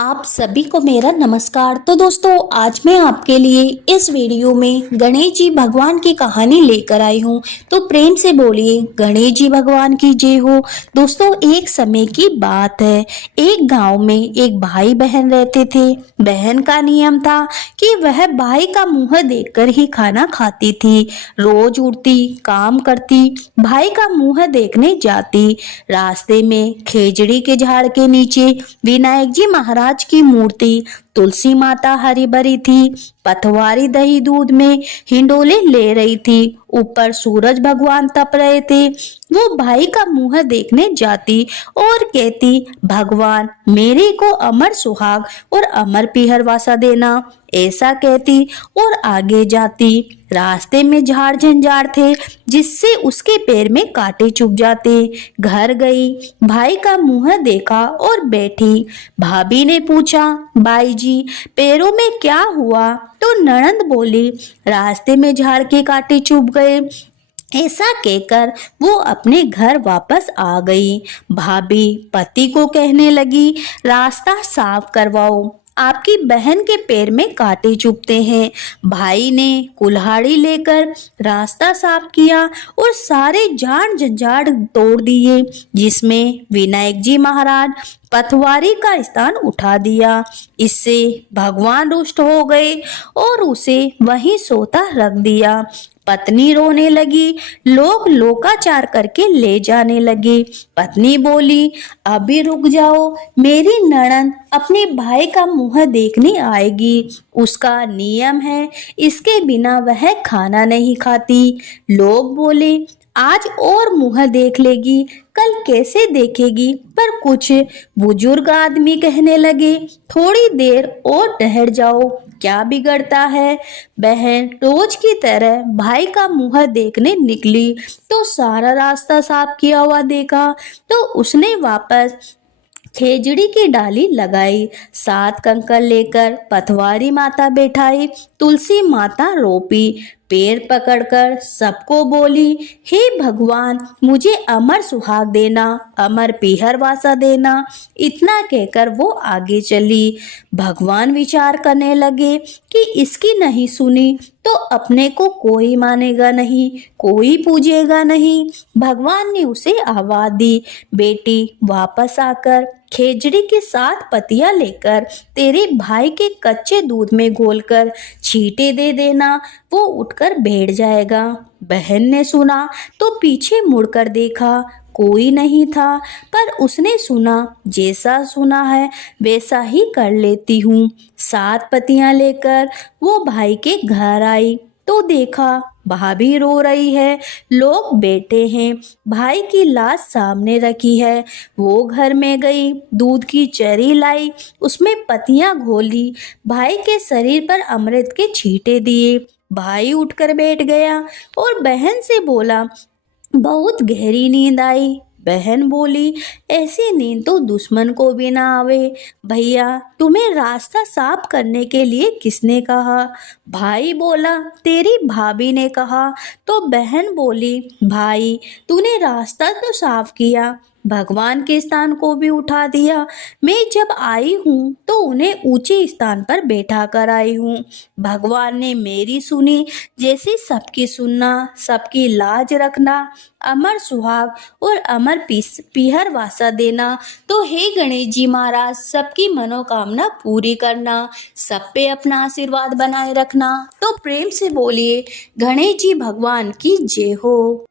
आप सभी को मेरा नमस्कार। तो दोस्तों, आज मैं आपके लिए इस वीडियो में गणेश जी भगवान की कहानी लेकर आई हूँ। तो प्रेम से बोलिए गणेश जी भगवान की जय हो। दोस्तों, एक समय की बात है। एक गांव में एक भाई बहन रहते थे। बहन का नियम था कि वह भाई का मुंह देखकर ही खाना खाती थी। रोज उठती, काम करती, भाई का मुंह देखने जाती। रास्ते में खेजड़ी के झाड़ के नीचे विनायक जी महाराज की मूर्ति, तुलसी माता हरी भरी थी। पथवारी दही दूध में हिंडोले ले रही थी। ऊपर सूरज भगवान तप रहे थे। वो भाई का मुंह देखने जाती और कहती, भगवान मेरे को अमर सुहाग और अमर पीहर वासा देना। ऐसा कहती और आगे जाती। रास्ते में झाड़ झंझाड़ थे जिससे उसके पैर में कांटे चुभ जाते। घर गई, भाई का मुंह देखा और बैठी। भाभी ने पूछा, बाई जी पैरों में क्या हुआ? तो ननंद बोली, रास्ते में झाड़ के कांटे चुभ गए। ऐसा कहकर वो अपने घर वापस आ गई। भाभी पति को कहने लगी, रास्ता साफ करवाओ, आपकी बहन के पैर में कांटे चुभते हैं। भाई ने कुल्हाड़ी लेकर रास्ता साफ किया और सारे झाड़ झंझाड़ तोड़ दिए, जिसमें विनायक जी महाराज पथवारी का स्थान उठा दिया। इससे भगवान रुष्ट हो गए और उसे वहीं सोता रख दिया। पत्नी रोने लगी, लोग लोकाचार करके ले जाने लगे। पत्नी बोली, अभी रुक जाओ, मेरी ननद अपने भाई का मुंह देखने आएगी। उसका नियम है, इसके बिना वह खाना नहीं खाती। लोग बोले, आज और मुंह देख लेगी, कल कैसे देखेगी? पर कुछ बुजुर्ग आदमी कहने लगे, थोड़ी देर और ठहर जाओ, क्या बिगड़ता है? बहन रोज की तरह भाई का मुंह देखने निकली तो सारा रास्ता साफ किया हुआ देखा। तो उसने वापस खेजड़ी की डाली लगाई, 7 कंकड़ लेकर पथवारी माता बैठाई, तुलसी माता रोपी, पैर पकड़कर सबको बोली, हे भगवान मुझे अमर सुहाग देना, अमर पीहर वासा देना। इतना कहकर वो आगे चली। भगवान विचार करने लगे कि इसकी नहीं सुनी तो अपने को कोई मानेगा नहीं, कोई पूजेगा नहीं। भगवान ने उसे आवाज दी, बेटी वापस आकर खेजड़ी की 7 पत्तियां लेकर तेरे भाई के कच्चे दूध में घोलकर छींटे दे देना, वो उठकर बैठ जाएगा। बहन ने सुना तो पीछे मुड़कर देखा, कोई नहीं था। पर उसने सुना, जैसा सुना है वैसा ही कर लेती हूँ। 7 पत्तियां लेकर वो भाई के घर आई तो देखा भाभी रो रही है, लोग बैठे हैं, भाई की लाश सामने रखी है। वो घर में गई, दूध की चरी लाई, उसमें पत्तियां घोली, भाई के शरीर पर अमृत के छींटे दिए। भाई उठकर बैठ गया और बहन से बोला, बहुत गहरी नींद आई। बहन बोली, ऐसी नींद तो दुश्मन को भी ना आवे। भैया तुम्हें रास्ता साफ करने के लिए किसने कहा? भाई बोला, तेरी भाभी ने कहा। तो बहन बोली, भाई तूने रास्ता तो साफ किया, भगवान के स्थान को भी उठा दिया। मैं जब आई हूँ तो उन्हें ऊंचे स्थान पर बैठा कर आई हूँ। भगवान ने मेरी सुनी, जैसे सबकी सुनना, सबकी लाज रखना, अमर सुहाग और अमर पीहर वासा देना। तो हे गणेश जी महाराज, सबकी मनोकामना पूरी करना, सब पे अपना आशीर्वाद बनाए रखना। तो प्रेम से बोलिए गणेश जी भगवान की जय हो।